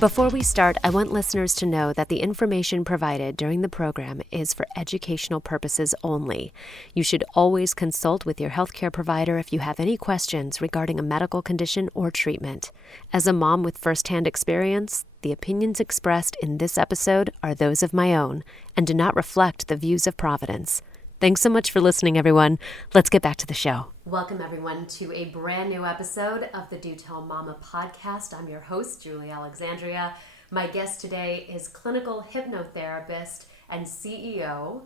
Before we start, I want listeners to know that the information provided during the program is for educational purposes only. You should always consult with your healthcare provider if you have any questions regarding a medical condition or treatment. As a mom with firsthand experience, the opinions expressed in this episode are those of my own and do not reflect the views of Providence. Thanks so much for listening, everyone. Let's get back to the show. Welcome, everyone, to a brand new episode of the Do Tell Mama podcast. I'm your host, Julie Alexandria. My guest today is clinical hypnotherapist and CEO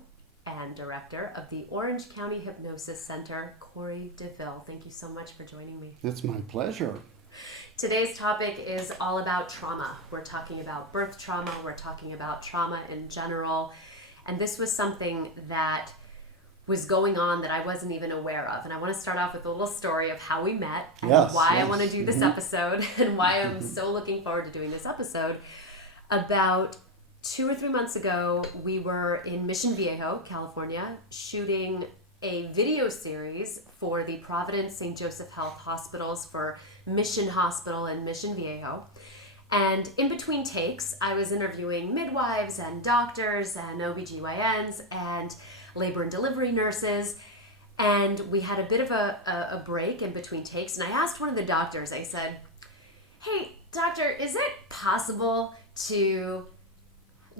and director of the Orange County Hypnosis Center, Corey DeVille. Thank you so much for joining me. It's my pleasure. Today's topic is all about trauma. We're talking about birth trauma. We're talking about trauma in general. And this was something that was going on that I wasn't even aware of. And I want to start off with a little story of how we met and why I want to do this episode and why I'm so looking forward to doing this episode. About 2 or 3 months ago, we were in Mission Viejo, California, shooting a video series for the Providence St. Joseph Health Hospitals for Mission Hospital and Mission Viejo. And in between takes, I was interviewing midwives and doctors and OBGYNs and labor and delivery nurses, and we had a bit of a break in between takes, and I asked one of the doctors, I said, "Hey, doctor, is it possible to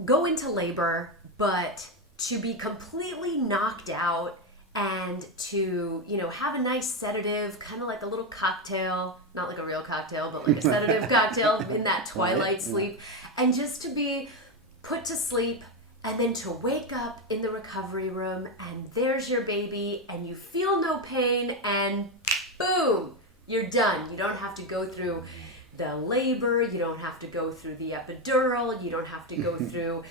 go into labor, but to be completely knocked out and to, have a nice sedative, kind of like a little cocktail, not like a real cocktail, but like a sedative cocktail in that twilight sleep, and just to be put to sleep, and then to wake up in the recovery room and there's your baby and you feel no pain and boom, you're done. You don't have to go through the labor, you don't have to go through the epidural, you don't have to go through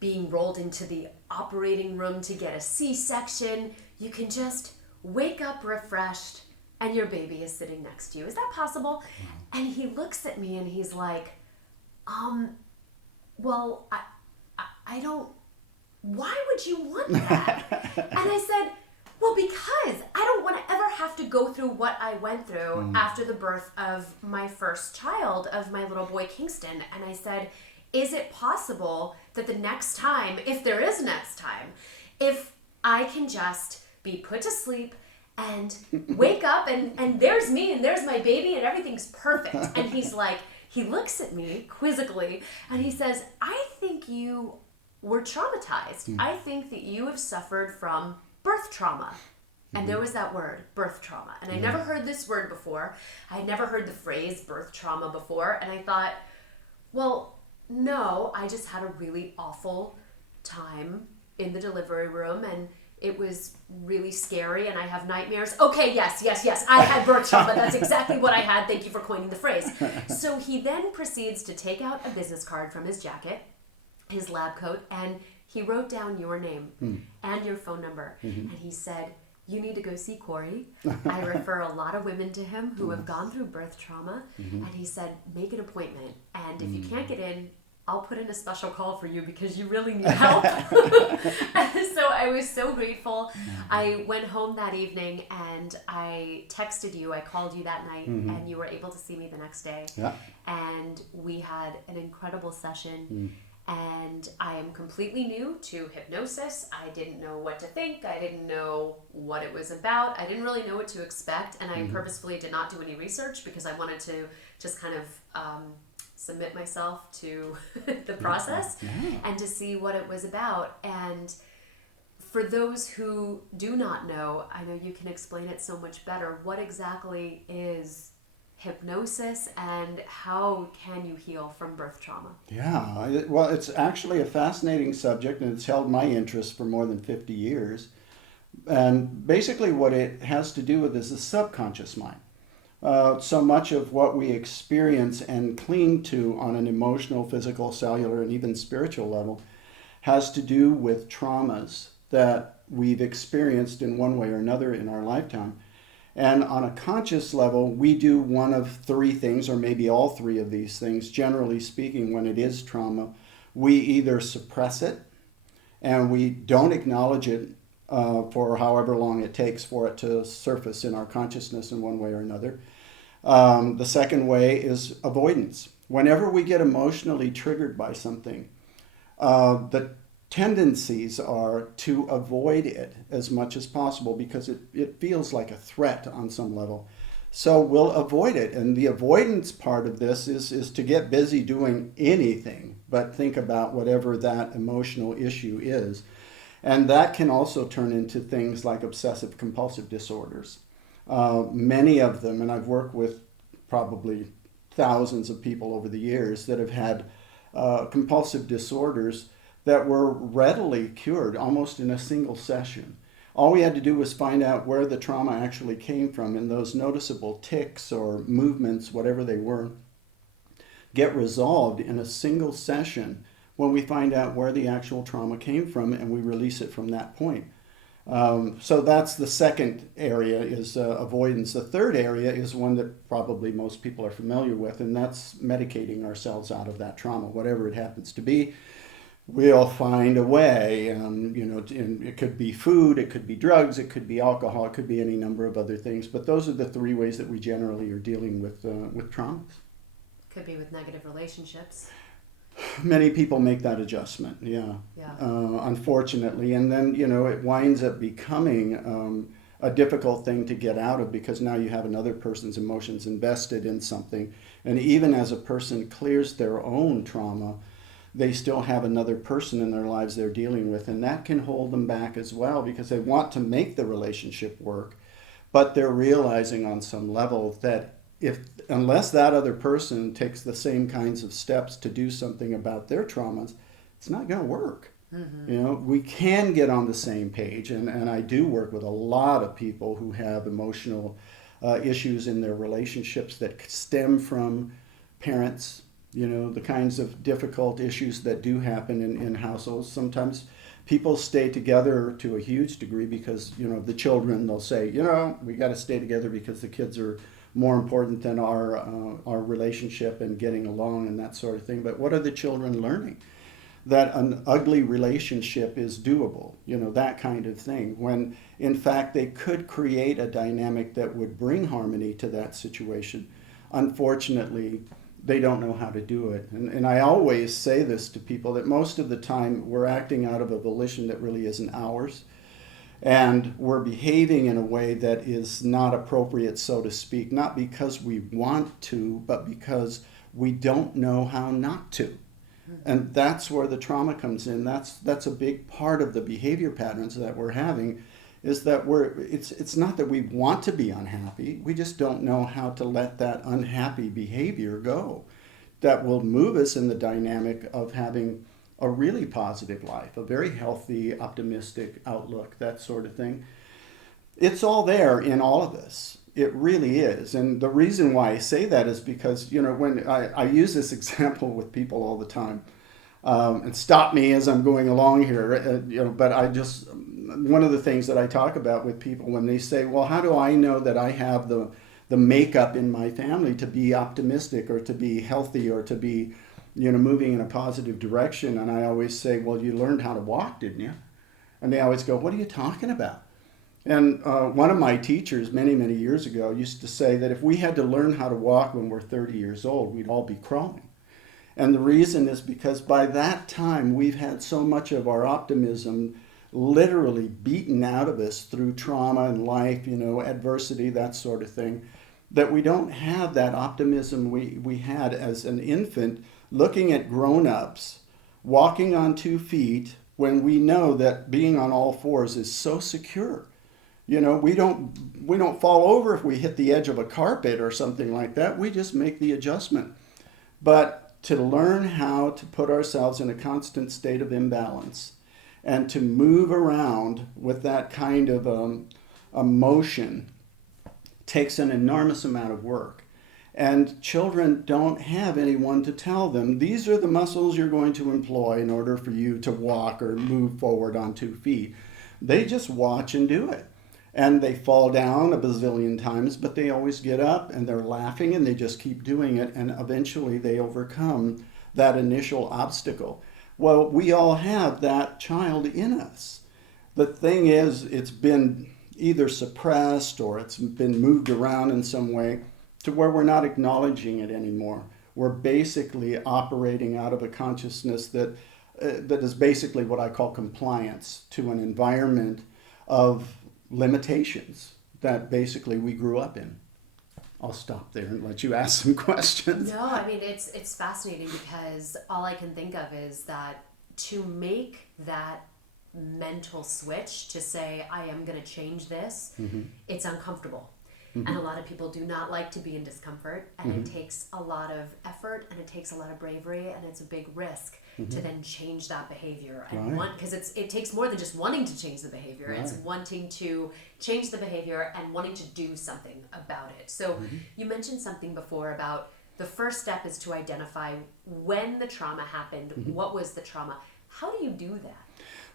being rolled into the operating room to get a C-section. You can just wake up refreshed and your baby is sitting next to you. Is that possible?" And he looks at me and he's like, well, I don't, why would you want that? And I said, well, because I don't want to ever have to go through what I went through after the birth of my first child, of my little boy Kingston. And I said, is it possible that the next time, if there is next time, if I can just be put to sleep and wake up and there's me and there's my baby and everything's perfect. And he's like, he looks at me quizzically and he says, I think you were traumatized. I think that you have suffered from birth trauma. And there was that word, birth trauma. And I never heard this word before. I had never heard the phrase birth trauma before. And I thought, well, no, I just had a really awful time in the delivery room and it was really scary and I have nightmares. Okay, yes. I had birth trauma. That's exactly what I had. Thank you for coining the phrase. So he then proceeds to take out a business card from his jacket, his lab coat, and he wrote down your name and your phone number. And he said, you need to go see Corey. I refer a lot of women to him who have gone through birth trauma. And he said, make an appointment. And if you can't get in, I'll put in a special call for you because you really need help. So I was so grateful. I went home that evening and I texted you. I called you that night and you were able to see me the next day. Yeah. And we had an incredible session. And I am completely new to hypnosis. I didn't know what to think. I didn't know what it was about. I didn't really know what to expect. And I purposefully did not do any research because I wanted to just kind of submit myself to the process and to see what it was about. And for those who do not know, I know you can explain it so much better. What exactly is hypnosis and how can you heal from birth trauma? Yeah, well, it's actually a fascinating subject and it's held my interest for more than 50 years. And basically what it has to do with is the subconscious mind. So much of what we experience and cling to on an emotional, physical, cellular, and even spiritual level has to do with traumas that we've experienced in one way or another in our lifetime. And on a conscious level, we do one of three things, or maybe all three of these things. Generally speaking, when it is trauma, we either suppress it and we don't acknowledge it for however long it takes for it to surface in our consciousness in one way or another. The second way is avoidance. whenever we get emotionally triggered by something, the tendencies are to avoid it as much as possible because it feels like a threat on some level. So we'll avoid it. And the avoidance part of this is to get busy doing anything but think about whatever that emotional issue is. And that can also turn into things like obsessive compulsive disorders. Many of them, and I've worked with probably thousands of people over the years that have had compulsive disorders that were readily cured almost in a single session. All we had to do was find out where the trauma actually came from, and those noticeable tics or movements, whatever they were, get resolved in a single session when we find out where the actual trauma came from and we release it from that point. So that's the second area, is avoidance. The third area is one that probably most people are familiar with, and that's medicating ourselves out of that trauma, whatever it happens to be. We'll find a way, it could be food, it could be drugs, it could be alcohol, it could be any number of other things. But those are the three ways that we generally are dealing with traumas. Could be with negative relationships. Many people make that adjustment, unfortunately. And then, it winds up becoming a difficult thing to get out of because now you have another person's emotions invested in something. And even as a person clears their own trauma, they still have another person in their lives they're dealing with. And that can hold them back as well because they want to make the relationship work, but they're realizing on some level that unless that other person takes the same kinds of steps to do something about their traumas, it's not going to work. Mm-hmm. We can get on the same page, and I do work with a lot of people who have emotional issues in their relationships that stem from parents, the kinds of difficult issues that do happen in households. Sometimes people stay together to a huge degree because, the children, they'll say, we got to stay together because the kids are more important than our relationship and getting along and that sort of thing. But what are the children learning? That an ugly relationship is doable, that kind of thing, when in fact they could create a dynamic that would bring harmony to that situation. Unfortunately, they don't know how to do it. And I always say this to people, that most of the time we're acting out of a volition that really isn't ours. And we're behaving in a way that is not appropriate, so to speak, not because we want to, but because we don't know how not to. And that's where the trauma comes in. That's a big part of the behavior patterns that we're having, is that it's not that we want to be unhappy, we just don't know how to let that unhappy behavior go. That will move us in the dynamic of having a really positive life, a very healthy, optimistic outlook, that sort of thing. It's all there in all of us. It really is. And the reason why I say that is because, when I use this example with people all the time, and stop me as I'm going along here, but one of the things that I talk about with people when they say, well, how do I know that I have the makeup in my family to be optimistic or to be healthy or to be moving in a positive direction? And I always say, well, you learned how to walk, didn't you? And they always go, what are you talking about? And one of my teachers many, many years ago used to say that if we had to learn how to walk when we're 30 years old, we'd all be crawling. And the reason is because by that time, we've had so much of our optimism literally beaten out of us through trauma and life, adversity, that sort of thing, that we don't have that optimism we had as an infant, looking at grown-ups walking on 2 feet when we know that being on all fours is so secure. We don't fall over if we hit the edge of a carpet or something like that. We just make the adjustment. But to learn how to put ourselves in a constant state of imbalance and to move around with that kind of emotion takes an enormous amount of work. And children don't have anyone to tell them, these are the muscles you're going to employ in order for you to walk or move forward on 2 feet. They just watch and do it. And they fall down a bazillion times, but they always get up and they're laughing and they just keep doing it. And eventually they overcome that initial obstacle. Well, we all have that child in us. The thing is, it's been either suppressed or it's been moved around in some way to where we're not acknowledging it anymore. we're basically operating out of a consciousness that is basically what I call compliance to an environment of limitations that basically we grew up in. I'll stop there and let you ask some questions. No, I mean, it's fascinating because all I can think of is that to make that mental switch to say, I am going to change this, it's uncomfortable. And a lot of people do not like to be in discomfort, and it takes a lot of effort and it takes a lot of bravery, and it's a big risk to then change that behavior. And because it takes more than just wanting to change the behavior. It's wanting to change the behavior and wanting to do something about it. So you mentioned something before about the first step is to identify when the trauma happened, what was the trauma. How do you do that?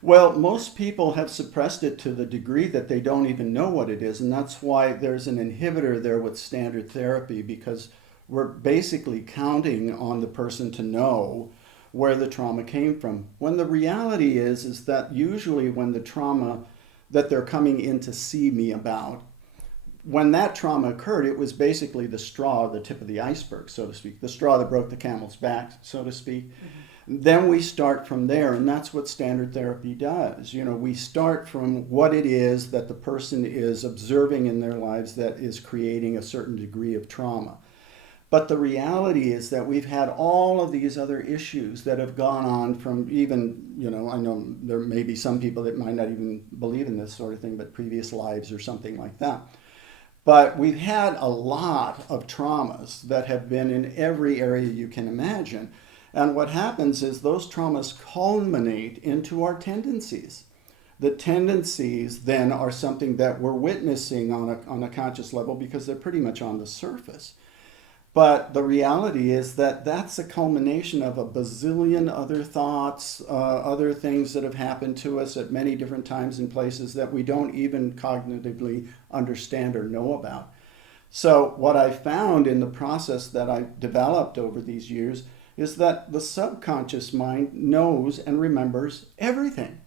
Well, most people have suppressed it to the degree that they don't even know what it is. And that's why there's an inhibitor there with standard therapy, because we're basically counting on the person to know where the trauma came from. When the reality is that usually when the trauma that they're coming in to see me about, when that trauma occurred, it was basically the straw, the tip of the iceberg, so to speak, the straw that broke the camel's back, so to speak. Then we start from there, and that's what standard therapy does. You know, we start from what it is that the person is observing in their lives that is creating a certain degree of trauma. But the reality is that we've had all of these other issues that have gone on from even, you know, I know there may be some people that might not even believe in this sort of thing, but previous lives or something like that. But we've had a lot of traumas that have been in every area you can imagine. And what happens is those traumas culminate into our tendencies. The tendencies then are something that we're witnessing on a conscious level because they're pretty much on the surface. But the reality is that that's a culmination of a bazillion other thoughts, other things that have happened to us at many different times and places that we don't even cognitively understand or know about. So what I found in the process that I developed over these years is that the subconscious mind knows and remembers everything.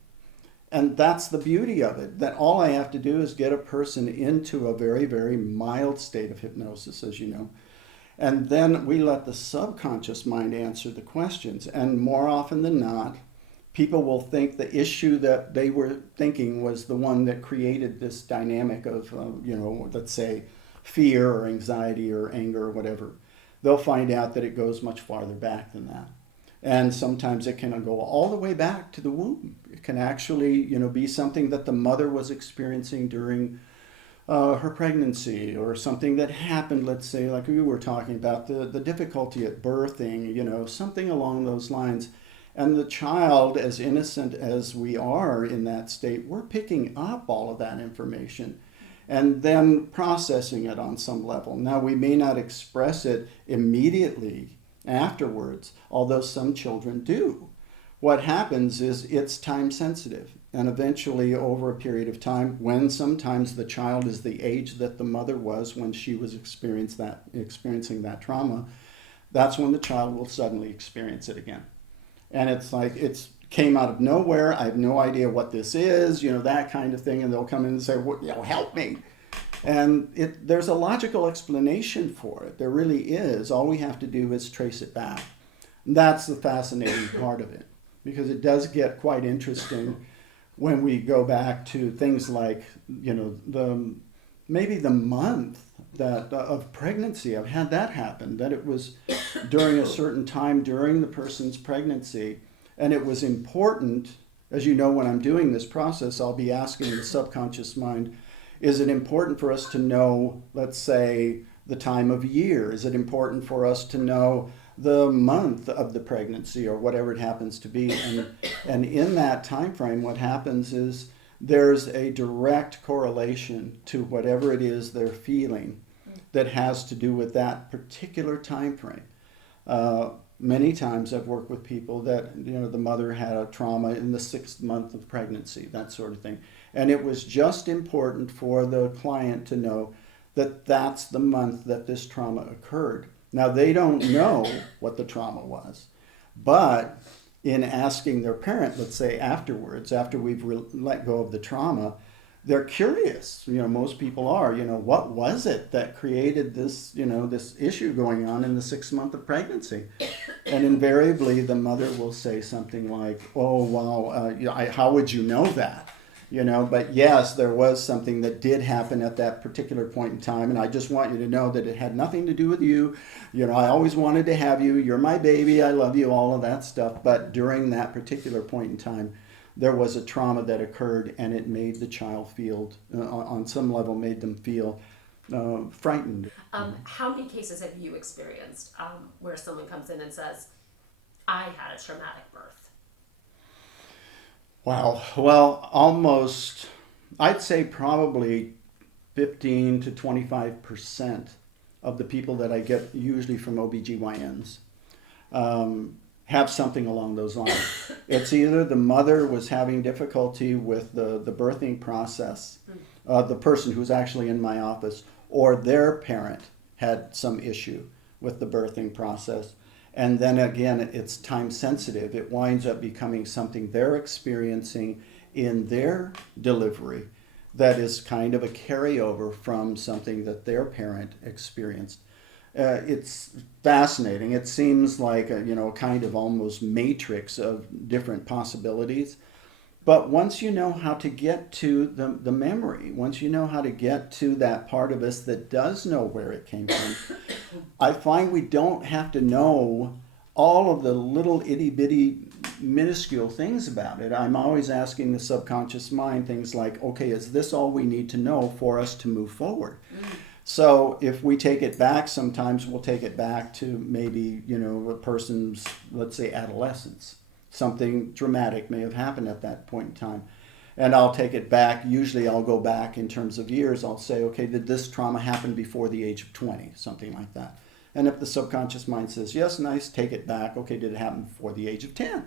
And that's the beauty of it, that all I have to do is get a person into a very, very mild state of hypnosis, as you know. And then we let the subconscious mind answer the questions. And more often than not, people will think the issue that they were thinking was the one that created this dynamic of, let's say, fear or anxiety or anger or whatever. They'll find out that it goes much farther back than that. And sometimes it can go all the way back to the womb. It can actually, be something that the mother was experiencing during her pregnancy, or something that happened, let's say, like we were talking about, the difficulty at birthing, something along those lines. And the child, as innocent as we are in that state, we're picking up all of that information and then processing it on some level. Now, we may not express it immediately afterwards, although some children do. What happens is it's time sensitive. And eventually, over a period of time, when sometimes the child is the age that the mother was when she was experiencing that trauma, that's when the child will suddenly experience it again. And it's like it's came out of nowhere. I have no idea what this is, that kind of thing. And they'll come in and say, help me. And there's a logical explanation for it. There really is. All we have to do is trace it back. And that's the fascinating part of it, because it does get quite interesting when we go back to things like, maybe the month of pregnancy. I've had that happen, that it was during a certain time during the person's pregnancy. And it was important, as you know, when I'm doing this process, I'll be asking the subconscious mind, is it important for us to know, let's say, the time of year? Is it important for us to know the month of the pregnancy or whatever it happens to be? And in that time frame, what happens is there's a direct correlation to whatever it is they're feeling that has to do with that particular time frame. Many times I've worked with people that, the mother had a trauma in the 6th month of pregnancy, that sort of thing. And it was just important for the client to know that that's the month that this trauma occurred. Now, they don't know what the trauma was, but in asking their parent, let's say afterwards, after we've let go of the trauma, they're curious. Most people are. What was it that created this, this issue going on in the 6th month of pregnancy? And invariably, the mother will say something like, "Oh, wow, how would you know that?" But yes, there was something that did happen at that particular point in time, and I just want you to know that it had nothing to do with you. I always wanted to have you. You're my baby. I love you. All of that stuff. But during that particular point in time, there was a trauma that occurred, and it made the child feel, on some level, made them feel frightened. How many cases have you experienced where someone comes in and says, "I had a traumatic birth"? Wow. Well, almost, I'd say probably 15 to 25% of the people that I get, usually from OBGYNs, have something along those lines. It's either the mother was having difficulty with the birthing process, the person who's actually in my office, or their parent had some issue with the birthing process. And then again, it's time sensitive. It winds up becoming something they're experiencing in their delivery that is kind of a carryover from something that their parent experienced. It's fascinating. It seems like a kind of almost matrix of different possibilities. But once you know how to get to the memory, once you know how to get to that part of us that does know where it came from, I find we don't have to know all of the little itty-bitty minuscule things about it. I'm always asking the subconscious mind things like, okay, is this all we need to know for us to move forward? So if we take it back, sometimes we'll take it back to maybe, a person's, let's say, adolescence. Something dramatic may have happened at that point in time. And I'll take it back. Usually I'll go back in terms of years. I'll say, okay, did this trauma happen before the age of 20? Something like that. And if the subconscious mind says, yes, nice, take it back. Okay, did it happen before the age of 10?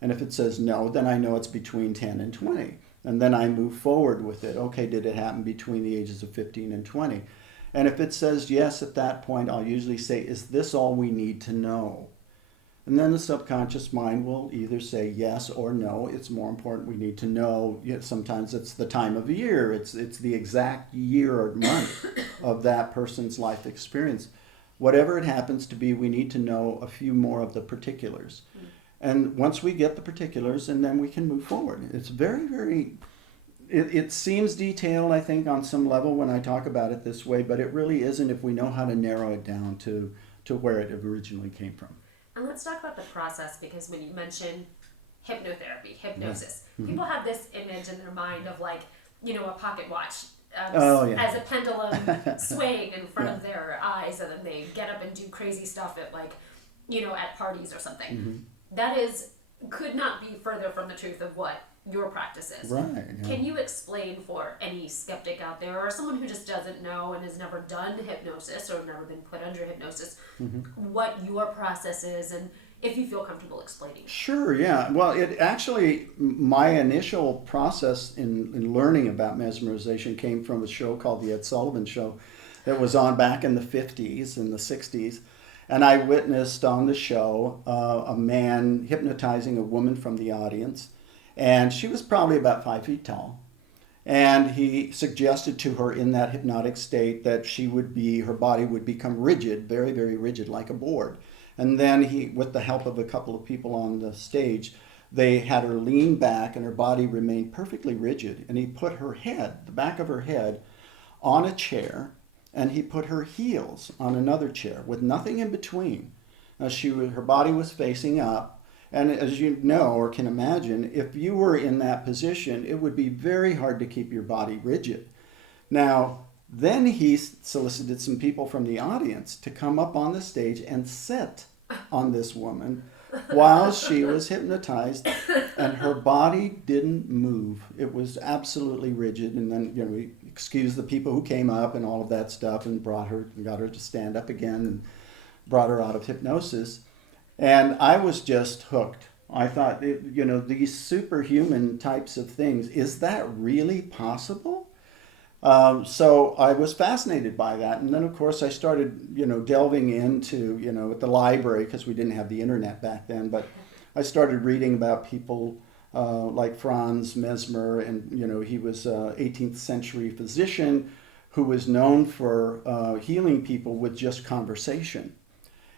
And if it says no, then I know it's between 10 and 20. And then I move forward with it. Okay, did it happen between the ages of 15 and 20? And if it says yes at that point, I'll usually say, is this all we need to know? And then the subconscious mind will either say yes or no. It's more important we need to know. Sometimes it's the time of year. It's the exact year or month of that person's life experience. Whatever it happens to be, we need to know a few more of the particulars. And once we get the particulars, and then we can move forward. It's very, very, it seems detailed, I think, on some level when I talk about it this way, but it really isn't if we know how to narrow it down to where it originally came from. And let's talk about the process, because when you mention hypnotherapy, hypnosis, people have this image in their mind of like, a pocket watch as a pendulum swaying in front of their eyes, and then they get up and do crazy stuff at at parties or something. That could not be further from the truth of what your practice is. Right. Yeah. Can you explain for any skeptic out there, or someone who just doesn't know and has never done hypnosis or never been put under hypnosis, what your process is, and if you feel comfortable explaining? Sure, yeah. Well, it actually, my initial process in learning about mesmerization came from a show called The Ed Sullivan Show that was on back in the 50s and the 60s. And I witnessed on the show a man hypnotizing a woman from the audience. And she was probably about 5 feet tall. And he suggested to her in that hypnotic state that her body would become rigid, very, very rigid, like a board. And then he, with the help of a couple of people on the stage, they had her lean back and her body remained perfectly rigid. And he put her head, the back of her head, on a chair, and he put her heels on another chair with nothing in between. Now her body was facing up. And as you know or can imagine, if you were in that position, it would be very hard to keep your body rigid. Now, then he solicited some people from the audience to come up on the stage and sit on this woman while she was hypnotized, and her body didn't move. It was absolutely rigid. And then, we excused the people who came up and all of that stuff and got her to stand up again and brought her out of hypnosis. And I was just hooked. I thought, these superhuman types of things, is that really possible? So I was fascinated by that. And then, of course, I started, delving into, at the library, because we didn't have the internet back then, but I started reading about people like Franz Mesmer, and he was an 18th century physician who was known for healing people with just conversation.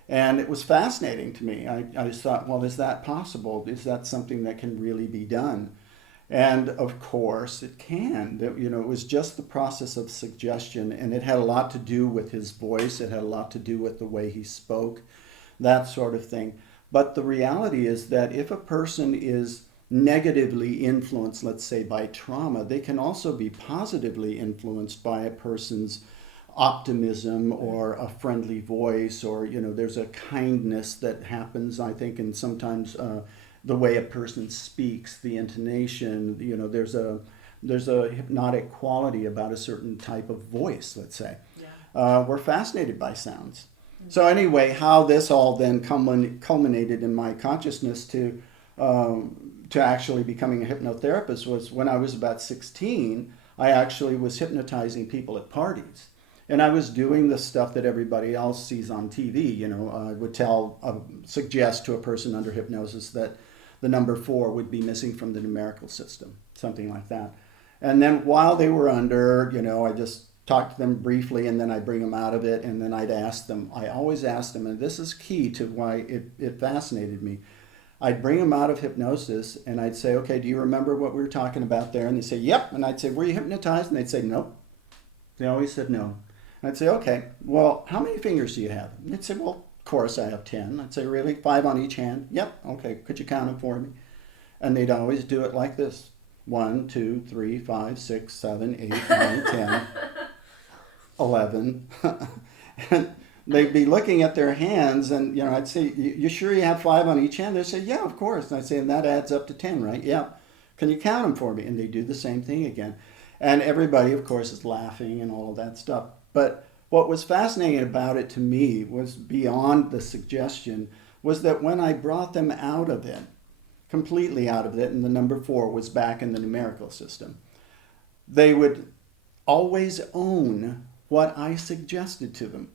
And it was fascinating to me. I just thought, well, is that possible? Is that something that can really be done? And of course it can. It was just the process of suggestion, and it had a lot to do with his voice. It had a lot to do with the way he spoke, that sort of thing. But the reality is that if a person is negatively influenced, let's say by trauma, they can also be positively influenced by a person's optimism or a friendly voice, or there's a kindness that happens, I think, and sometimes the way a person speaks, the intonation, there's a hypnotic quality about a certain type of voice, let's say. Yeah. We're fascinated by sounds. Mm-hmm. So anyway, how this all then culminated in my consciousness to actually becoming a hypnotherapist was when I was about 16, I actually was hypnotizing people at parties. And I was doing the stuff that everybody else sees on TV. I would suggest to a person under hypnosis that the number 4 would be missing from the numerical system, something like that. And then while they were under, I just talked to them briefly, and then I'd bring them out of it, and then I'd ask them. I always asked them, and this is key to why it fascinated me. I'd bring them out of hypnosis, and I'd say, okay, do you remember what we were talking about there? And they'd say, yep. And I'd say, were you hypnotized? And they'd say, nope. They always said no. And I'd say, okay, well, how many fingers do you have? And they'd say, well, of course I have 10. I'd say, really? 5 on each hand? Yep. Okay, could you count them for me? And they'd always do it like this. 1, 2, 3, 5, 6, 7, 8, 9, 10, 11. And they'd be looking at their hands, and I'd say, you sure you have 5 on each hand? They'd say, yeah, of course. And I'd say, and that adds up to 10, right? Yeah. Can you count them for me? And they do the same thing again. And everybody, of course, is laughing and all of that stuff. But what was fascinating about it to me was beyond the suggestion, was that when I brought them out of it, completely out of it, and the number 4 was back in the numerical system, they would always own what I suggested to them.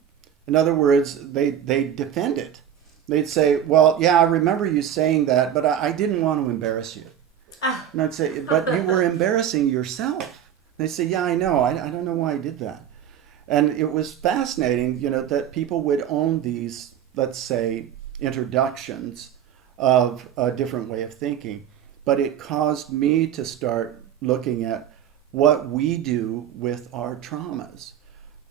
In other words, they'd defend it. They'd say, well, yeah, I remember you saying that, but I didn't want to embarrass you. And I'd say, but you were embarrassing yourself. They'd say, yeah, I know. I don't know why I did that. And it was fascinating, that people would own these, let's say, introductions of a different way of thinking. But it caused me to start looking at what we do with our traumas.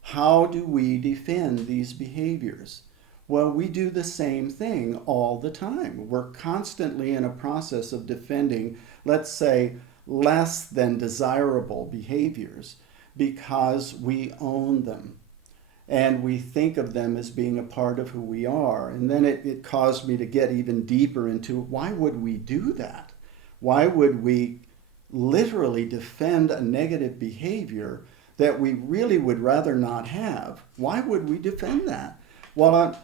How do we defend these behaviors? Well, we do the same thing all the time. We're constantly in a process of defending, let's say, less than desirable behaviors, because we own them and we think of them as being a part of who we are. And then it caused me to get even deeper into, why would we do that? Why would we literally defend a negative behavior that we really would rather not have? Why would we defend that? Well,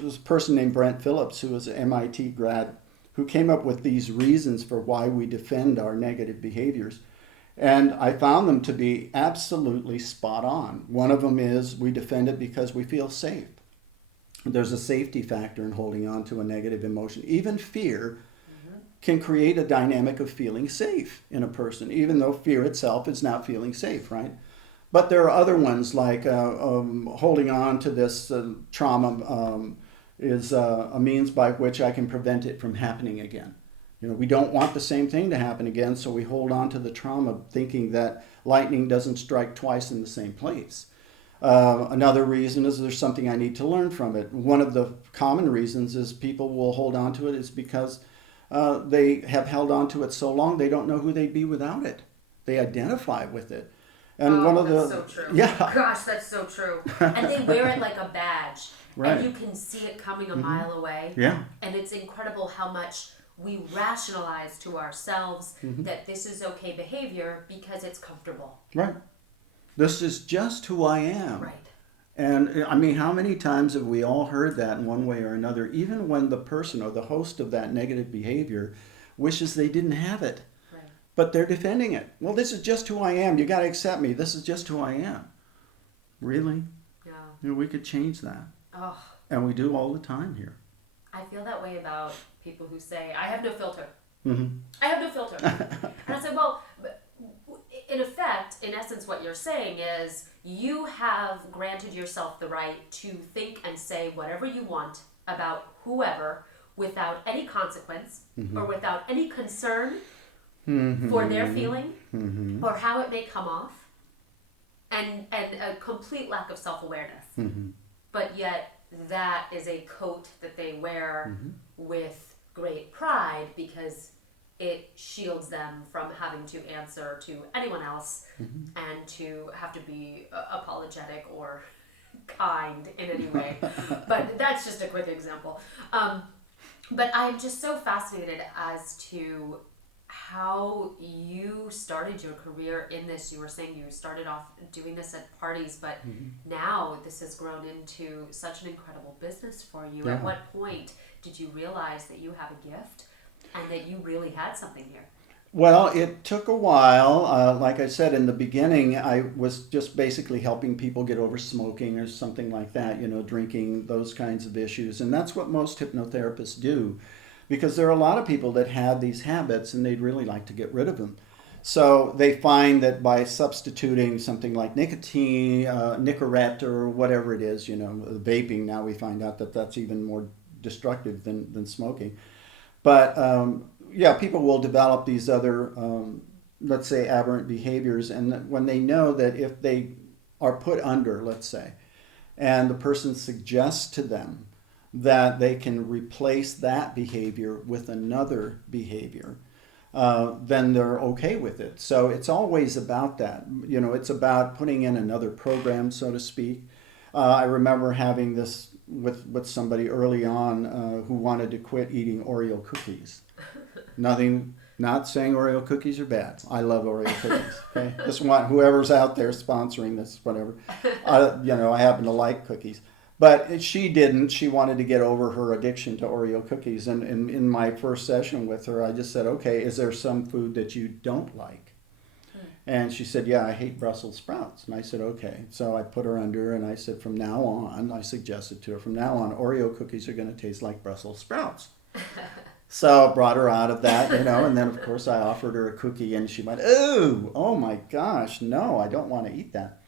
there's a person named Brent Phillips, who was an MIT grad, who came up with these reasons for why we defend our negative behaviors. And I found them to be absolutely spot on. One of them is we defend it because we feel safe. There's a safety factor in holding on to a negative emotion. Even fear can create a dynamic of feeling safe in a person, even though fear itself is not feeling safe, right? But there are other ones like holding on to this trauma is a means by which I can prevent it from happening again. We don't want the same thing to happen again, so we hold on to the trauma thinking that lightning doesn't strike twice in the same place. Another reason is there's something I need to learn from it. One of the common reasons is people will hold on to it is because they have held on to it so long they don't know who they'd be without it. They identify with it. And that's so true. Yeah. Gosh, that's so true. And they wear it like a badge. Right. And you can see it coming a mile away. Yeah. And it's incredible how much we rationalize to ourselves that this is okay behavior because it's comfortable. Right. This is just who I am. Right. And I mean, how many times have we all heard that in one way or another, even when the person or the host of that negative behavior wishes they didn't have it, right, but they're defending it. Well, this is just who I am. You got to accept me. This is just who I am. Really? Yeah. We could change that. Oh. And we do all the time here. I feel that way about people who say, I have no filter. Mm-hmm. I have no filter. And I said, well, in effect, in essence, what you're saying is you have granted yourself the right to think and say whatever you want about whoever without any consequence or without any concern for their feeling or how it may come off, and a complete lack of self-awareness. But yet that is a coat that they wear with great pride because it shields them from having to answer to anyone else and to have to be apologetic or kind in any way. But that's just a quick example. But I'm just so fascinated as to how you started your career in this. You were saying you started off doing this at parties, but now this has grown into such an incredible business for you. Yeah. At what point did you realize that you have a gift and that you really had something here? Well, it took a while. Like I said, in the beginning, I was just basically helping people get over smoking or something like that, drinking, those kinds of issues. And that's what most hypnotherapists do, because there are a lot of people that have these habits and they'd really like to get rid of them. So they find that by substituting something like nicotine, Nicorette, or whatever it is, vaping, now we find out that that's even more destructive than smoking. But people will develop these other, let's say, aberrant behaviors. And when they know that if they are put under, let's say, and the person suggests to them that they can replace that behavior with another behavior, then they're okay with it. So it's always about that. It's about putting in another program, so to speak. I remember having this with somebody early on who wanted to quit eating Oreo cookies. Not saying Oreo cookies are bad. I love Oreo cookies. Okay, just want whoever's out there sponsoring this, whatever. I happen to like cookies, but she didn't. She wanted to get over her addiction to Oreo cookies. And in my first session with her, I just said, "Okay, is there some food that you don't like?" And she said, "Yeah, I hate Brussels sprouts." And I said, "Okay." So I put her under and I said, from now on, I suggested to her, from now on, Oreo cookies are going to taste like Brussels sprouts. So I brought her out of that, and then of course I offered her a cookie and she went, oh my gosh, no, I don't want to eat that.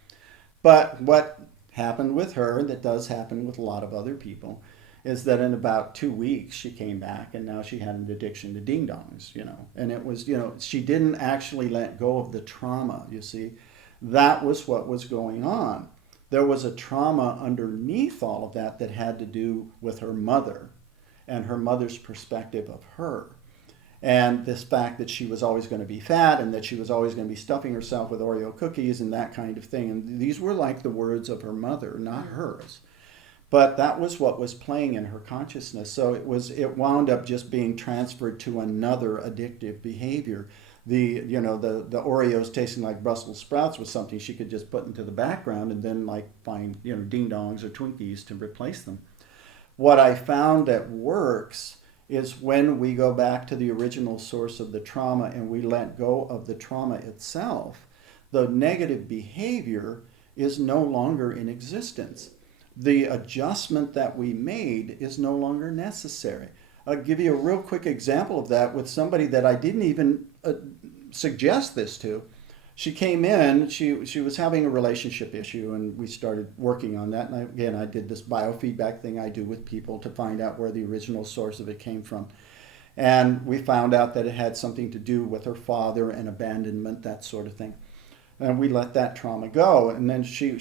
But what happened with her, that does happen with a lot of other people, is that in about 2 weeks she came back and now she had an addiction to ding dongs, and it was, she didn't actually let go of the trauma, you see. That was what was going on. There was a trauma underneath all of that that had to do with her mother and her mother's perspective of her. And this fact that she was always going to be fat and that she was always going to be stuffing herself with Oreo cookies and that kind of thing. And these were like the words of her mother, not hers. But that was what was playing in her consciousness. So it wound up just being transferred to another addictive behavior. The Oreos tasting like Brussels sprouts was something she could just put into the background and then find ding dongs or Twinkies to replace them. What I found that works is when we go back to the original source of the trauma and we let go of the trauma itself, the negative behavior is no longer in existence. The adjustment that we made is no longer necessary. I'll give you a real quick example of that with somebody that I didn't even suggest this to. She came in, she was having a relationship issue, and we started working on that. And I did this biofeedback thing I do with people to find out where the original source of it came from. And we found out that it had something to do with her father and abandonment, that sort of thing. And we let that trauma go. And then she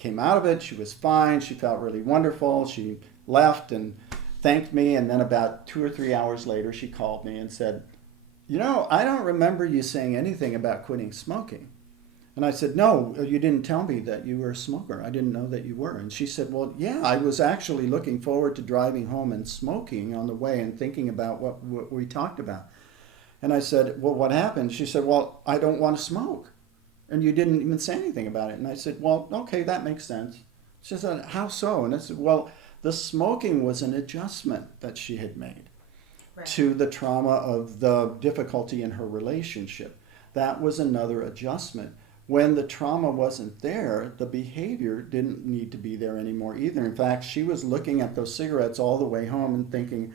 came out of it, she was fine, she felt really wonderful, she left and thanked me. And then about 2 or 3 hours later, she called me and said, I don't remember you saying anything about quitting smoking. And I said, no, you didn't tell me that you were a smoker. I didn't know that you were. And she said, well, yeah, I was actually looking forward to driving home and smoking on the way and thinking about what we talked about. And I said, well, what happened? She said, well, I don't want to smoke. And you didn't even say anything about it. And I said, well, okay, that makes sense. She said, how so? And I said, well, the smoking was an adjustment that she had made. Right. To the trauma of the difficulty in her relationship. That was another adjustment. When the trauma wasn't there, the behavior didn't need to be there anymore either. In fact, she was looking at those cigarettes all the way home and thinking,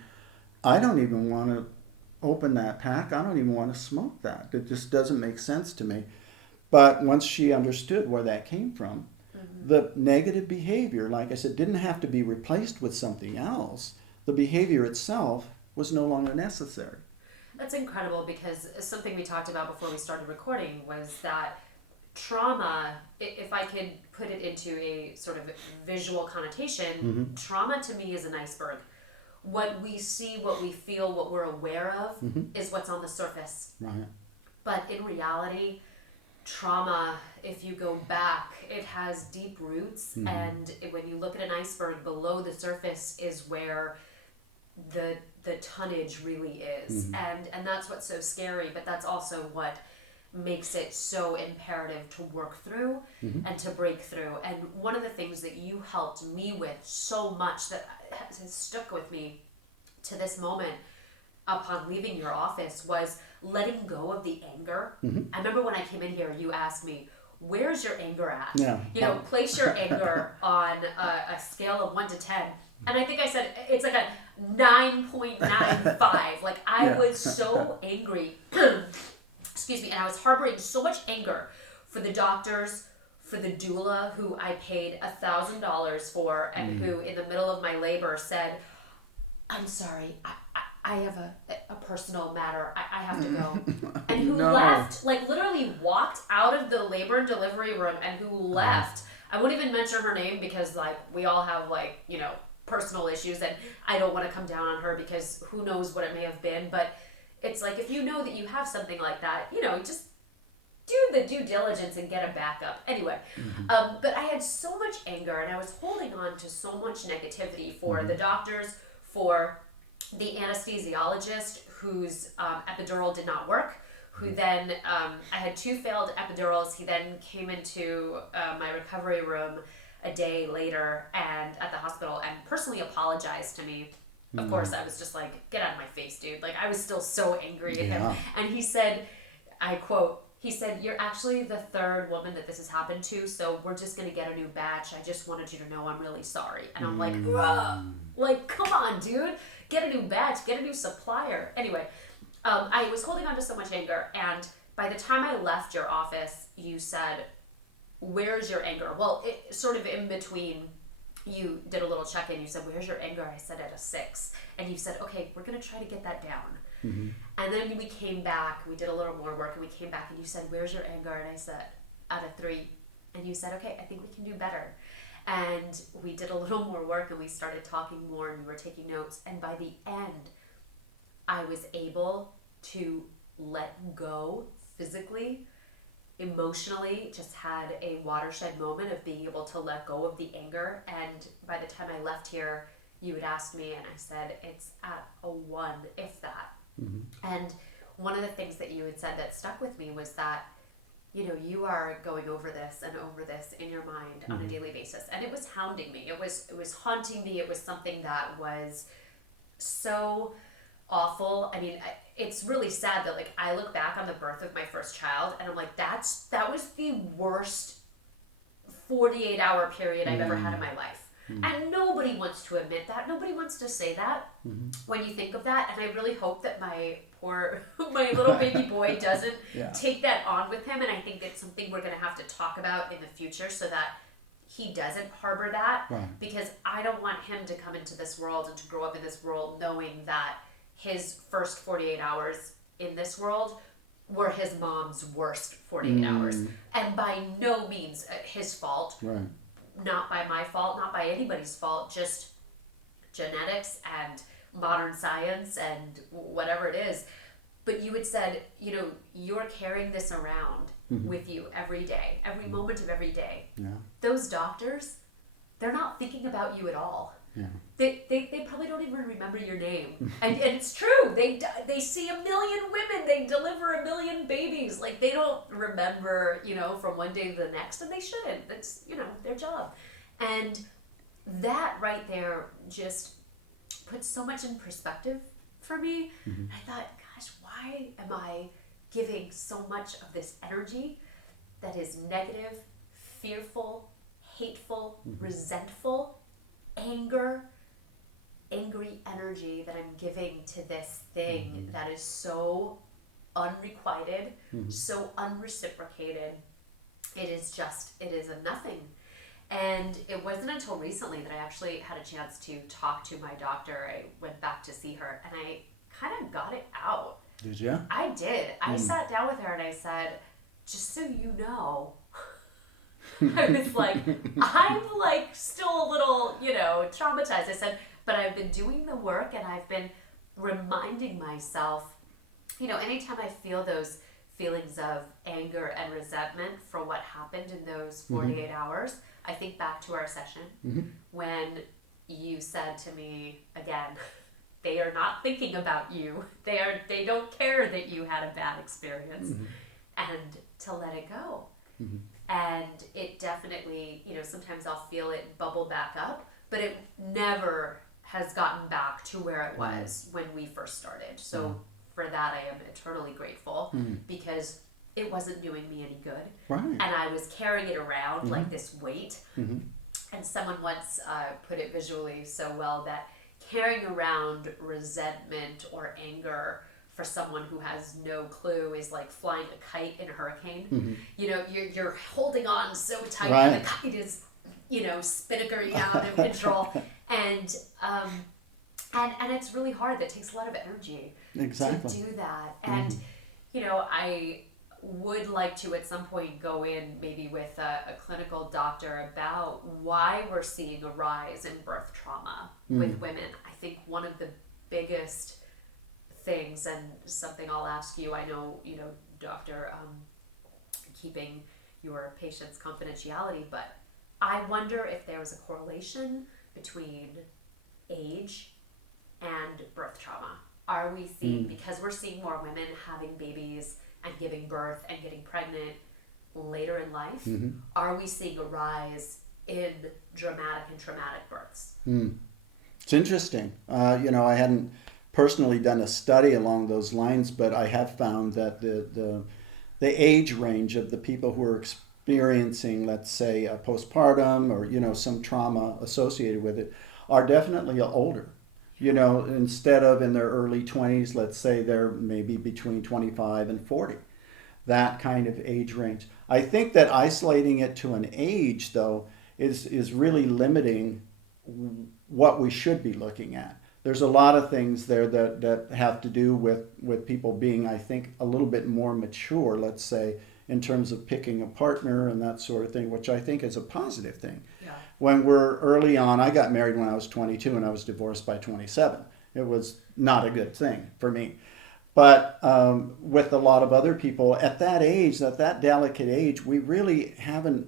I don't even want to open that pack. I don't even want to smoke that. It just doesn't make sense to me. But once she understood where that came from, the negative behavior, like I said, didn't have to be replaced with something else. The behavior itself was no longer necessary. That's incredible, because something we talked about before we started recording was that trauma, if I could put it into a sort of visual connotation, trauma to me is an iceberg. What we see, what we feel, what we're aware of is what's on the surface. Right. But in reality, trauma, if you go back, it has deep roots, and when you look at an iceberg, below the surface is where the tonnage really is. And that's what's so scary, but that's also what makes it so imperative to work through and to break through. And one of the things that you helped me with so much that has stuck with me to this moment upon leaving your office was letting go of the anger. I remember when I came in here, you asked me, where's your anger at? Yeah. You know, place your anger on a scale of 1 to 10. And I think I said it's like a 9.95. Like I was so angry. Excuse me. And I was harboring so much anger for the doctors, for the doula who I paid $1,000 for, and who in the middle of my labor said, I'm sorry, I have a personal matter. I have to go. And who left, like literally walked out of the labor and delivery room, and who left. I won't even mention her name because like we all have like, you know, personal issues, and I don't want to come down on her because who knows what it may have been. But it's like, if you know that you have something like that, you know, just do the due diligence and get a backup. Anyway, but I had so much anger, and I was holding on to so much negativity for the doctors, for the anesthesiologist whose epidural did not work, who then, I had 2 failed epidurals. He then came into my recovery room a day later and at the hospital and personally apologized to me. Of course, I was just like, get out of my face, dude. Like, I was still so angry at him. And he said, I quote, he said, you're actually the 3rd woman that this has happened to, so we're just going to get a new batch. I just wanted you to know I'm really sorry. And I'm like, ugh, like, come on, dude. Get a new batch. Get a new supplier. Anyway, I was holding on to so much anger. And by the time I left your office, you said, where's your anger? Well, it sort of in between, you did a little check-in. You said, where's your anger? I said, at a 6. And you said, okay, we're going to try to get that down. And then we came back, we did a little more work, and we came back, and you said, where's your anger? And I said, at a 3. And you said, okay, I think we can do better. And we did a little more work, and we started talking more, and we were taking notes. And by the end, I was able to let go physically, emotionally, just had a watershed moment of being able to let go of the anger. And by the time I left here, you had asked me, and I said, it's at a 1, if that. And one of the things that you had said that stuck with me was that, you know, you are going over this and over this in your mind on a daily basis. And it was hounding me. It was haunting me. It was something that was so awful. I mean, it's really sad that like I look back on the birth of my first child and I'm like, that was the worst 48-hour period I've ever had in my life. And nobody wants to admit that. Nobody wants to say that when you think of that. And I really hope that my little baby boy doesn't take that on with him. And I think it's something we're going to have to talk about in the future so that he doesn't harbor that. Right. Because I don't want him to come into this world and to grow up in this world knowing that his first 48 hours in this world were his mom's worst 48 hours. And by no means his fault. Right. Not by my fault, not by anybody's fault, just genetics and modern science and whatever it is. But you had said, you know, you're carrying this around with you every day, every moment of every day. Yeah. Those doctors, they're not thinking about you at all. Yeah. They probably don't even remember your name. And it's true. They see 1 million women. They deliver 1 million babies. Like, they don't remember, you know, from one day to the next, and they shouldn't. That's, you know, their job. And that right there just put so much in perspective for me. I thought, gosh, why am I giving so much of this energy that is negative, fearful, hateful, resentful, anger, angry energy that I'm giving to this thing that is so unrequited, so unreciprocated. It is a nothing. And it wasn't until recently that I actually had a chance to talk to my doctor. I went back to see her and I kind of got it out. Did you? I did. I sat down with her and I said, just so you know, I was like, I'm like still a little, traumatized. I said, but I've been doing the work and I've been reminding myself, anytime I feel those feelings of anger and resentment for what happened in those 48 hours, I think back to our session when you said to me again, they are not thinking about you. They don't care that you had a bad experience, and to let it go. And it definitely, sometimes I'll feel it bubble back up, but it never has gotten back to where it was when we first started. So for that, I am eternally grateful because it wasn't doing me any good. Right. And I was carrying it around like this weight. And someone once put it visually so well that carrying around resentment or anger for someone who has no clue is like flying a kite in a hurricane. You're holding on so tight and the kite is, spinning out of control. And it's really hard. That takes a lot of energy to do that. And, I would like to at some point go in maybe with a clinical doctor about why we're seeing a rise in birth trauma with women. I think one of the biggest things, and something I'll ask you, I know, doctor, keeping your patient's confidentiality, but I wonder if there was a correlation between age and birth trauma. Are we seeing, because we're seeing more women having babies and giving birth and getting pregnant later in life, are we seeing a rise in dramatic and traumatic births? It's interesting. I hadn't personally done a study along those lines, but I have found that the age range of the people who are experiencing, let's say, a postpartum or, some trauma associated with it are definitely older. Instead of in their early 20s, let's say they're maybe between 25 and 40. That kind of age range. I think that isolating it to an age, though, is really limiting what we should be looking at. There's a lot of things there that have to do with people being, I think, a little bit more mature, let's say, in terms of picking a partner and that sort of thing, which I think is a positive thing. Yeah. When we're early on, I got married when I was 22 and I was divorced by 27. It was not a good thing for me. But with a lot of other people at that age, at that delicate age, we really haven't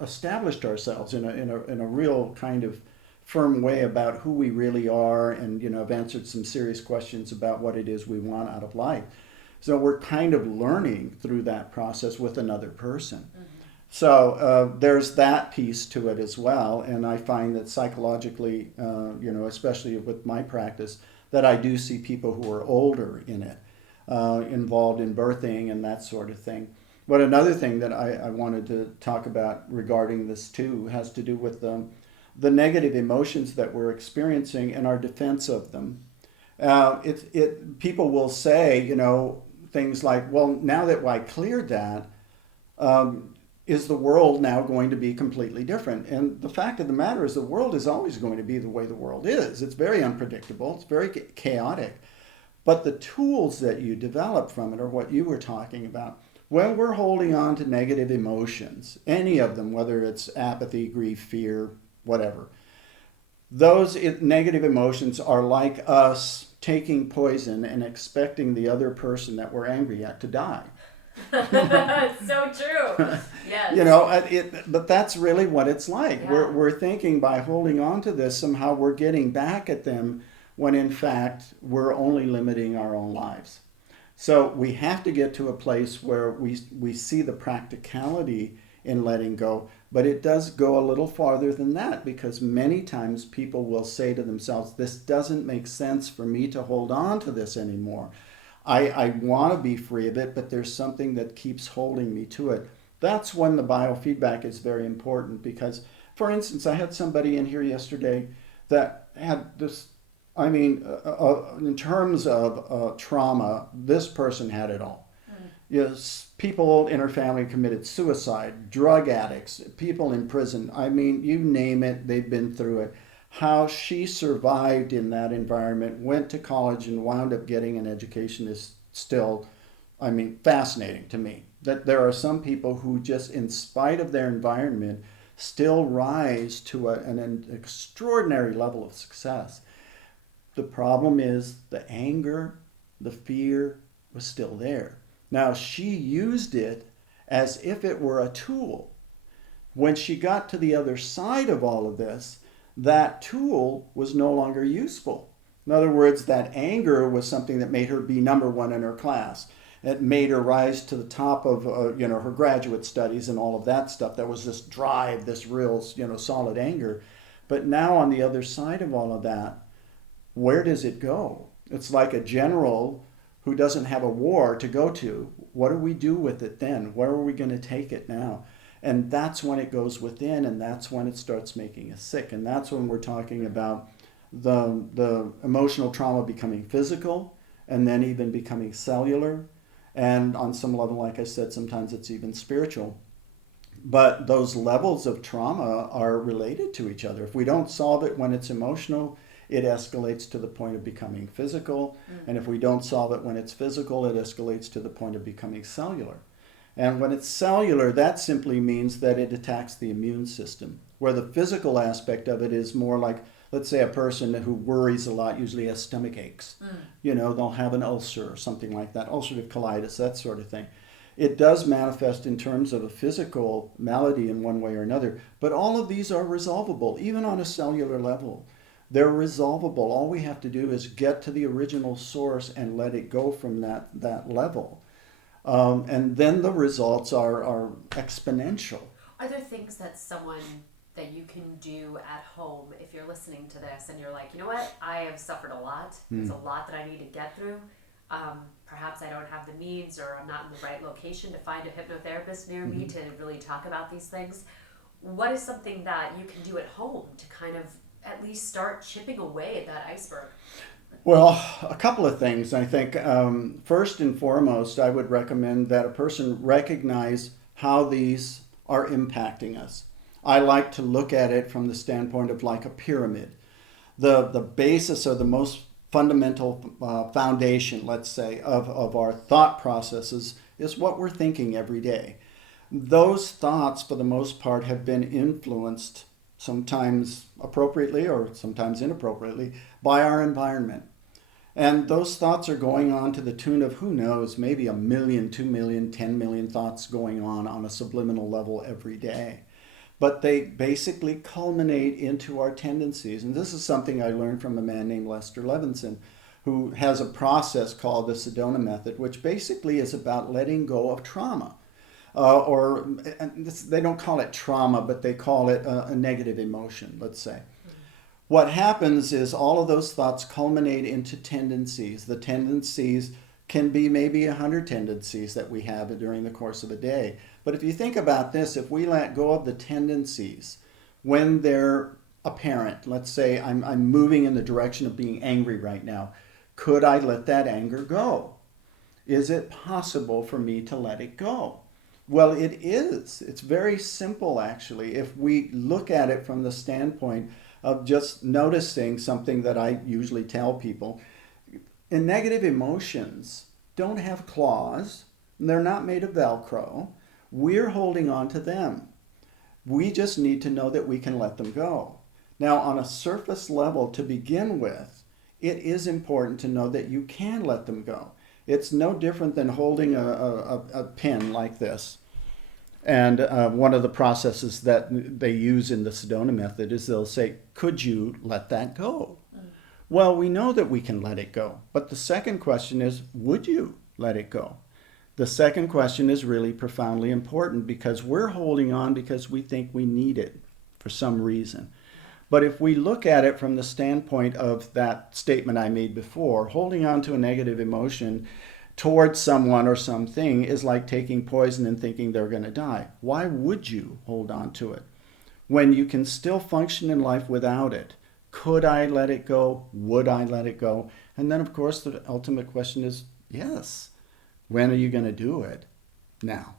established ourselves in a real kind of firm way about who we really are, and have answered some serious questions about what it is we want out of life. So we're kind of learning through that process with another person. So there's that piece to it as well. And I find that psychologically, especially with my practice, that I do see people who are older in it, involved in birthing and that sort of thing. But another thing that I wanted to talk about regarding this too has to do with the negative emotions that we're experiencing and our defense of them. People will say, things like, well, now that I cleared that, is the world now going to be completely different? And the fact of the matter is the world is always going to be the way the world is. It's very unpredictable. It's very chaotic. But the tools that you develop from it are what you were talking about. When we're holding on to negative emotions, any of them, whether it's apathy, grief, fear, whatever, those negative emotions are like us taking poison and expecting the other person that we're angry at to die. So true. Yes. But that's really what it's like. Yeah. We're thinking by holding on to this, somehow we're getting back at them, when in fact we're only limiting our own lives. So we have to get to a place where we see the practicality in letting go, but it does go a little farther than that, because many times people will say to themselves, this doesn't make sense for me to hold on to this anymore. I want to be free of it, but there's something that keeps holding me to it. That's when the biofeedback is very important, because, for instance, I had somebody in here yesterday that had this I mean, in terms of trauma, this person had it all. Yes, people in her family committed suicide, drug addicts, people in prison. I mean, you name it, they've been through it. How she survived in that environment, went to college and wound up getting an education is still, I mean, fascinating to me. That there are some people who just, in spite of their environment, still rise to an extraordinary level of success. The problem is the anger, the fear was still there. Now, she used it as if it were a tool. When she got to the other side of all of this, that tool was no longer useful. In other words, that anger was something that made her be number one in her class. It made her rise to the top of her graduate studies and all of that stuff. There was this drive, this real solid anger. But now on the other side of all of that, where does it go? It's like a general who doesn't have a war to go to. What do we do with it then? Where are we going to take it now? And that's when it goes within, and that's when it starts making us sick. And that's when we're talking about the emotional trauma becoming physical, and then even becoming cellular. And on some level, like I said, sometimes it's even spiritual. But those levels of trauma are related to each other. If we don't solve it when it's emotional, it escalates to the point of becoming physical. And if we don't solve it when it's physical, it escalates to the point of becoming cellular. And when it's cellular, that simply means that it attacks the immune system, where the physical aspect of it is more like, let's say, a person who worries a lot usually has stomach aches. They'll have an ulcer or something like that, ulcerative colitis, that sort of thing. It does manifest in terms of a physical malady in one way or another, but all of these are resolvable, even on a cellular level. They're resolvable. All we have to do is get to the original source and let it go from that level. And then the results are exponential. Are there things that that you can do at home if you're listening to this and you're like, you know what, I have suffered a lot. There's a lot that I need to get through. Perhaps I don't have the means, or I'm not in the right location to find a hypnotherapist near me to really talk about these things. What is something that you can do at home to kind of at least start chipping away at that iceberg? Well, a couple of things. I think first and foremost, I would recommend that a person recognize how these are impacting us. I like to look at it from the standpoint of like a pyramid. The basis or the most fundamental foundation, let's say, of our thought processes is what we're thinking every day. Those thoughts, for the most part, have been influenced, sometimes appropriately or sometimes inappropriately, by our environment. And those thoughts are going on to the tune of, who knows, maybe 1 million, 2 million, 10 million thoughts going on a subliminal level every day. But they basically culminate into our tendencies. And this is something I learned from a man named Lester Levinson, who has a process called the Sedona Method, which basically is about letting go of trauma. They don't call it trauma, but they call it a negative emotion, let's say. What happens is all of those thoughts culminate into tendencies. The tendencies can be maybe 100 tendencies that we have during the course of a day. But if you think about this, if we let go of the tendencies when they're apparent, let's say I'm moving in the direction of being angry right now, could I let that anger go? Is it possible for me to let it go? Well, it is. It's very simple, actually, if we look at it from the standpoint of just noticing something that I usually tell people. And negative emotions don't have claws. They're not made of Velcro. We're holding on to them. We just need to know that we can let them go. Now, on a surface level, to begin with, it is important to know that you can let them go. It's no different than holding a pin like this. And one of the processes that they use in the Sedona Method is they'll say, could you let that go? Well, we know that we can let it go. But the second question is, would you let it go? The second question is really profoundly important because we're holding on because we think we need it for some reason. But if we look at it from the standpoint of that statement I made before, holding on to a negative emotion towards someone or something is like taking poison and thinking they're going to die. Why would you hold on to it when you can still function in life without it? Could I let it go? Would I let it go? And then, of course, the ultimate question is, yes. When are you going to do it? Now.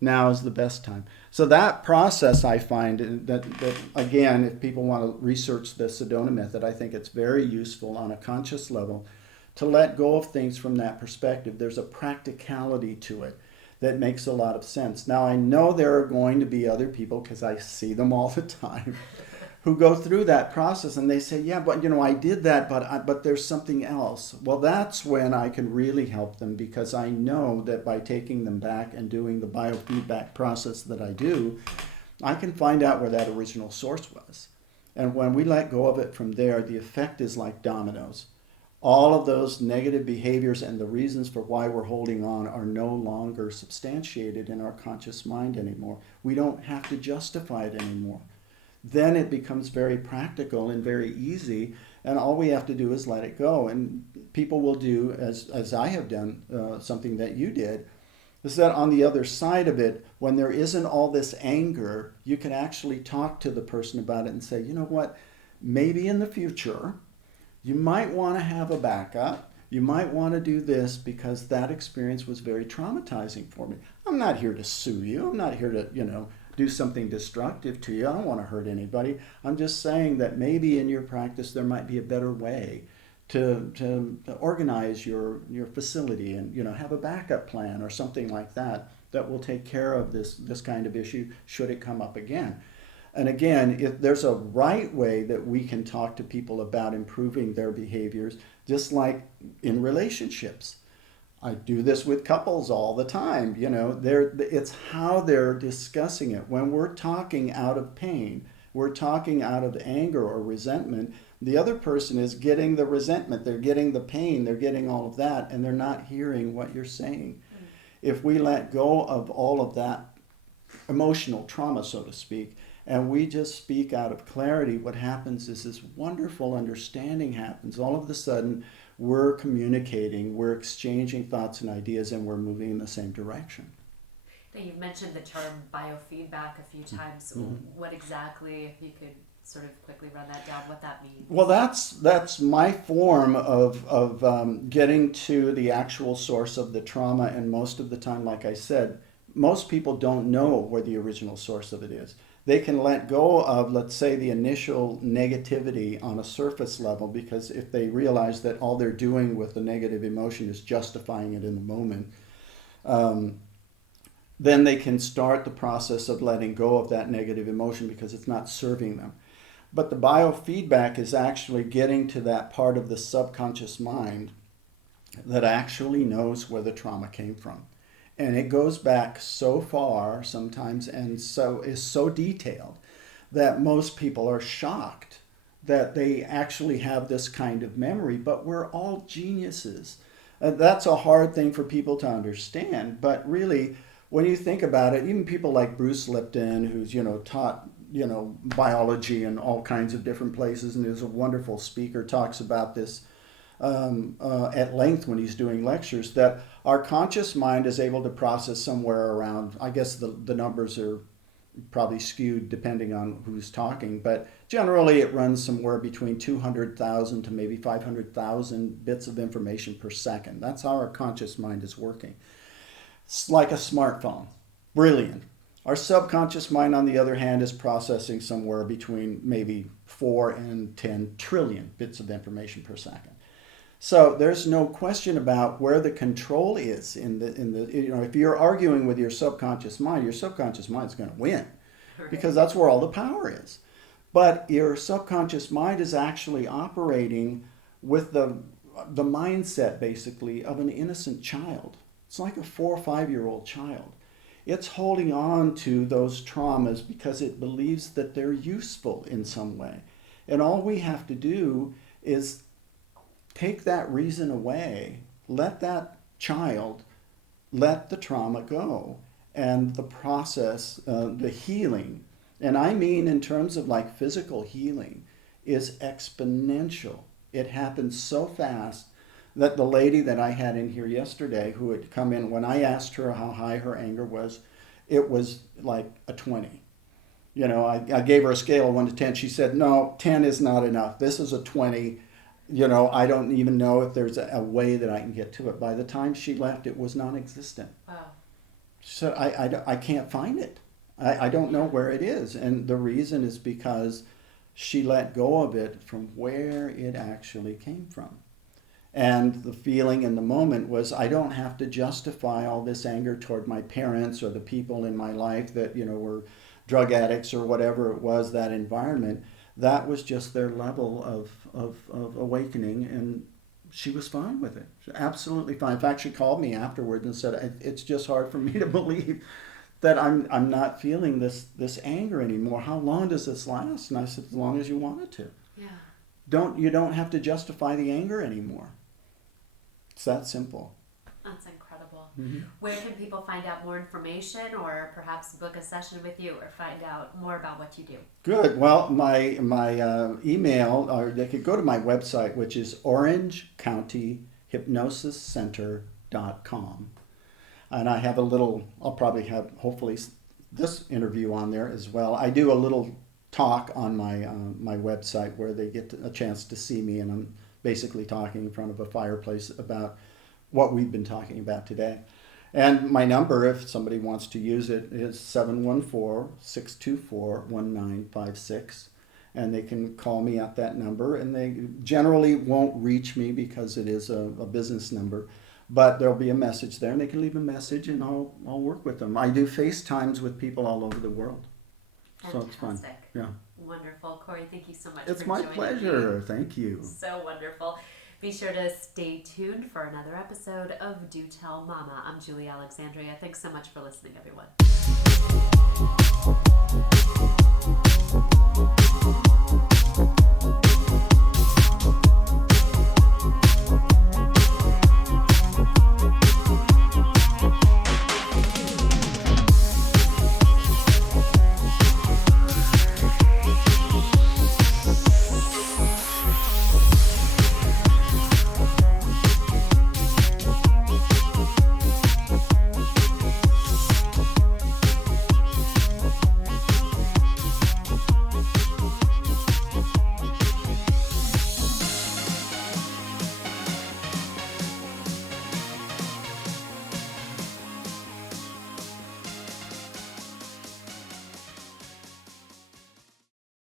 Now is the best time. So that process, I find that again, if people want to research the Sedona Method, I think it's very useful on a conscious level to let go of things from that perspective. There's a practicality to it that makes a lot of sense. Now, I know there are going to be other people, because I see them all the time, who go through that process and they say, yeah, but I did that, but there's something else. Well, that's when I can really help them, because I know that by taking them back and doing the biofeedback process that I do, I can find out where that original source was. And when we let go of it from there, the effect is like dominoes. All of those negative behaviors and the reasons for why we're holding on are no longer substantiated in our conscious mind anymore. We don't have to justify it anymore. Then it becomes very practical and very easy, and all we have to do is let it go. And people will do, as I have done, something that you did, is that on the other side of it, when there isn't all this anger, you can actually talk to the person about it and say, you know what, maybe in the future, you might want to have a backup. You might want to do this because that experience was very traumatizing for me. I'm not here to sue you. I'm not here to, do something destructive to you. I don't want to hurt anybody. I'm just saying that maybe in your practice there might be a better way to organize your facility and have a backup plan or something like that will take care of this kind of issue should it come up again. And again, if there's a right way that we can talk to people about improving their behaviors, just like in relationships. I do this with couples all the time. It's how they're discussing it. When we're talking out of pain, we're talking out of anger or resentment, the other person is getting the resentment, they're getting the pain, they're getting all of that, and they're not hearing what you're saying. Mm-hmm. If we let go of all of that emotional trauma, so to speak, and we just speak out of clarity, what happens is this wonderful understanding happens. All of a sudden, we're communicating, we're exchanging thoughts and ideas, and we're moving in the same direction. Now, you've mentioned the term biofeedback a few times. Mm-hmm. What exactly, if you could sort of quickly run that down, what that means? Well, that's my form of getting to the actual source of the trauma, and most of the time, like I said, most people don't know where the original source of it is. They can let go of, let's say, the initial negativity on a surface level, because if they realize that all they're doing with the negative emotion is justifying it in the moment, then they can start the process of letting go of that negative emotion because it's not serving them. But the biofeedback is actually getting to that part of the subconscious mind that actually knows where the trauma came from. And it goes back so far sometimes and so is so detailed that most people are shocked that they actually have this kind of memory, but we're all geniuses. That's a hard thing for people to understand, but really, when you think about it, even people like Bruce Lipton, who's taught biology in all kinds of different places and is a wonderful speaker, talks about this at length when he's doing lectures, that our conscious mind is able to process somewhere around, I guess the numbers are probably skewed depending on who's talking, but generally it runs somewhere between 200,000 to maybe 500,000 bits of information per second. That's how our conscious mind is working. It's like a smartphone. Brilliant. Our subconscious mind, on the other hand, is processing somewhere between maybe 4 and 10 trillion bits of information per second. So there's no question about where the control is in the if you're arguing with your subconscious mind is going to win, because that's where all the power is. But your subconscious mind is actually operating with the mindset basically of an innocent child. It's like a 4 or 5-year-old child. It's holding on to those traumas because it believes that they're useful in some way. And all we have to do is take that reason away, let that child let the trauma go, and the process, the healing, and I mean in terms of like physical healing, is exponential. It happens so fast that the lady that I had in here yesterday who had come in, when I asked her how high her anger was, it was like a 20. You know, I gave her a scale of 1 to 10. She said, no, 10 is not enough. This is a 20. You know, I don't even know if there's a way that I can get to it. By the time she left, it was non-existent. Wow. She said, I can't find it. I don't know where it is. And the reason is because she let go of it from where it actually came from. And the feeling in the moment was, I don't have to justify all this anger toward my parents or the people in my life that, you know, were drug addicts or whatever it was, that environment. That was just their level of awakening, and she was fine with it. Absolutely fine. In fact, she called me afterwards and said, it's just hard for me to believe that I'm not feeling this anger anymore. How long does this last? And I said, as long as you want it to. Yeah. You don't have to justify the anger anymore. It's that simple. That's incredible. Mm-hmm. Where can people find out more information, or perhaps book a session with you, or find out more about what you do? Good. Well, my email, or they could go to my website, which is orangecountyhypnosiscenter.com. And I have a little, I'll probably have hopefully this interview on there as well. I do a little talk on my website where they get a chance to see me, and I'm basically talking in front of a fireplace about what we've been talking about today. And my number, if somebody wants to use it, is 714-624-1956. And they can call me at that number. And they generally won't reach me because it is a business number. But there'll be a message there, and they can leave a message, and I'll work with them. I do FaceTimes with people all over the world. Fantastic. So it's fun. Yeah. Wonderful. Corey, thank you so much It's for my joining pleasure. me. Thank you. So wonderful. Be sure to stay tuned for another episode of Do Tell Mama. I'm Julie Alexandria. Thanks so much for listening, everyone.